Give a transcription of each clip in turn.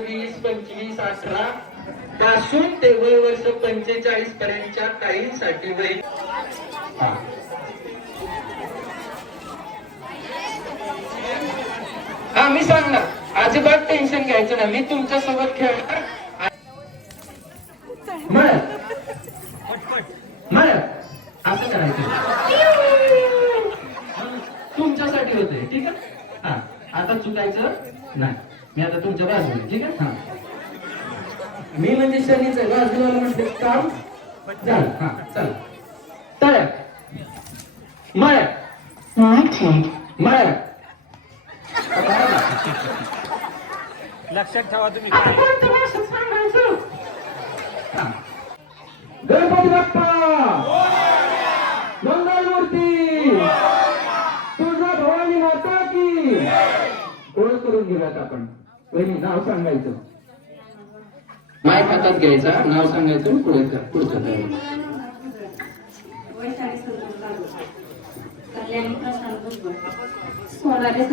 वीस पंचवीस अठरा पासून ते वय वर्ष पंचेचाळीस पर्यंतच्या ताईंसाठी वय. हा. मी सांगणार. अजिबात टेन्शन घ्यायचं नाही. मी तुमच्यासोबत खेळणार असं करायचं. तुमच्यासाठी होतंय ठीक आहे? हा. आता चुकायचं नाही. मी आता तुमच्या बाजूने ठीक आहे? हा. मी म्हणजे शनीच आहे बाजूला म्हणजे काम झालं हा चला. तळ्या. मळ्या. मळ्या. लक्षात ठेवा तुम्ही. काय घेऊयात आपण. वहिनी नाव सांगायचं. माय हातात घ्यायचा नाव सांगायचं पुढे कर- पुढचं कल्याणी प्रशांत भुजबळ सोनाली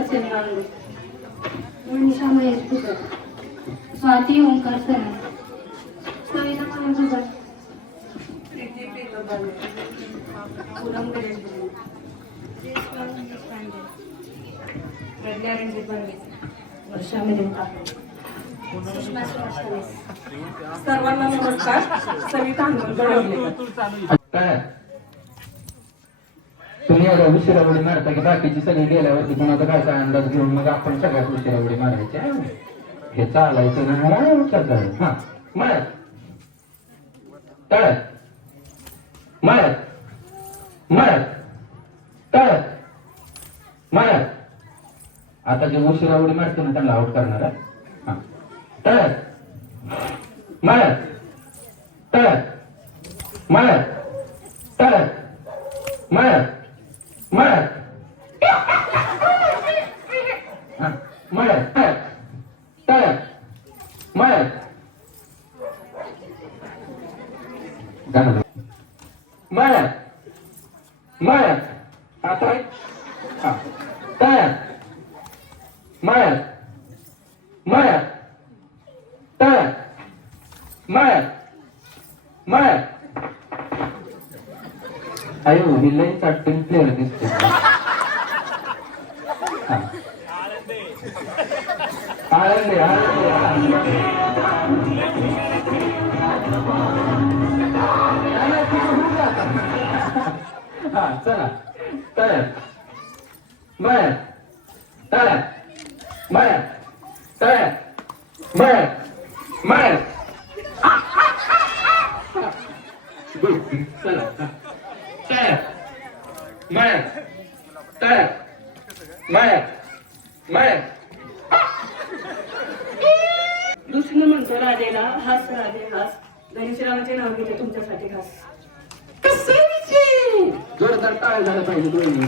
महेश भुजबळ स्वाती ओंकार सने. सविता महेश भुजबळ प्रीती प्रीतम बागवे पूनम गणेश भुजबळ प्रज्ञा रणजित बागवे सर्वांना नमस्कार. सविता काय तुम्ही एवढ्या उशिरा उडी मारता की बाकीची सगळी गेल्यावरती कोणाचा काय काय अंदाज घेऊन मग आपण सगळ्यात उशिरा उडी मारायची हे चालायचं नाही लक्षात राहील हा मळ्यात तळत मळ्यात मळ्यात तळत मळ्यात आता जे उशिरा उडी मारते ना त्यांना आउट करणार आहे. हा. तळ्यात मळ्यात तळत मळ्यात तळ्यात मळ्यात मळ्यात. हा, मळ्यात तळ्यात तळ्यात मळ्यात. झालं. आता हा. तळ्यात मळ्यात मळ्यात तळ्यात मळ्यात मळ्यात अयो ही लई चाटून प्लेअर दिसते. हा. आळंदे हा चला. तयार. मळ्यात तळ्यात मळ्यात गुड चला हा. तळ्यात मळ्यात तळ्यात मळ्यात मळ्यात दुसरं म्हणतो राधेला हास राधे हास. गणेशरावाचे नाव घेते तुमच्यासाठी हास. जोरदार टाळ झालं पाहिजे दोन्ही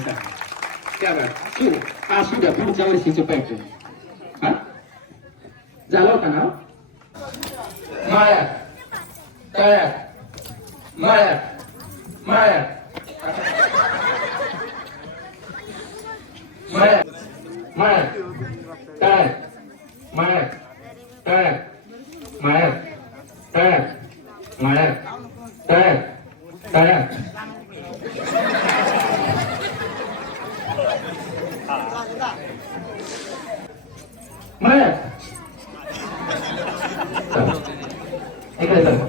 त्या बघा हा असू द्या पुढच्या वर्षीचे हा झालं होता ना माळ्यात तळ्यात माळ्यात माळ्यात माळ्यात माळ्यात तळ्यात माळ्यात तळ्यात माळ्यात तळ्यात माळ्यात तळ्यात तळ्यात मळ्यात चला. इकडे चला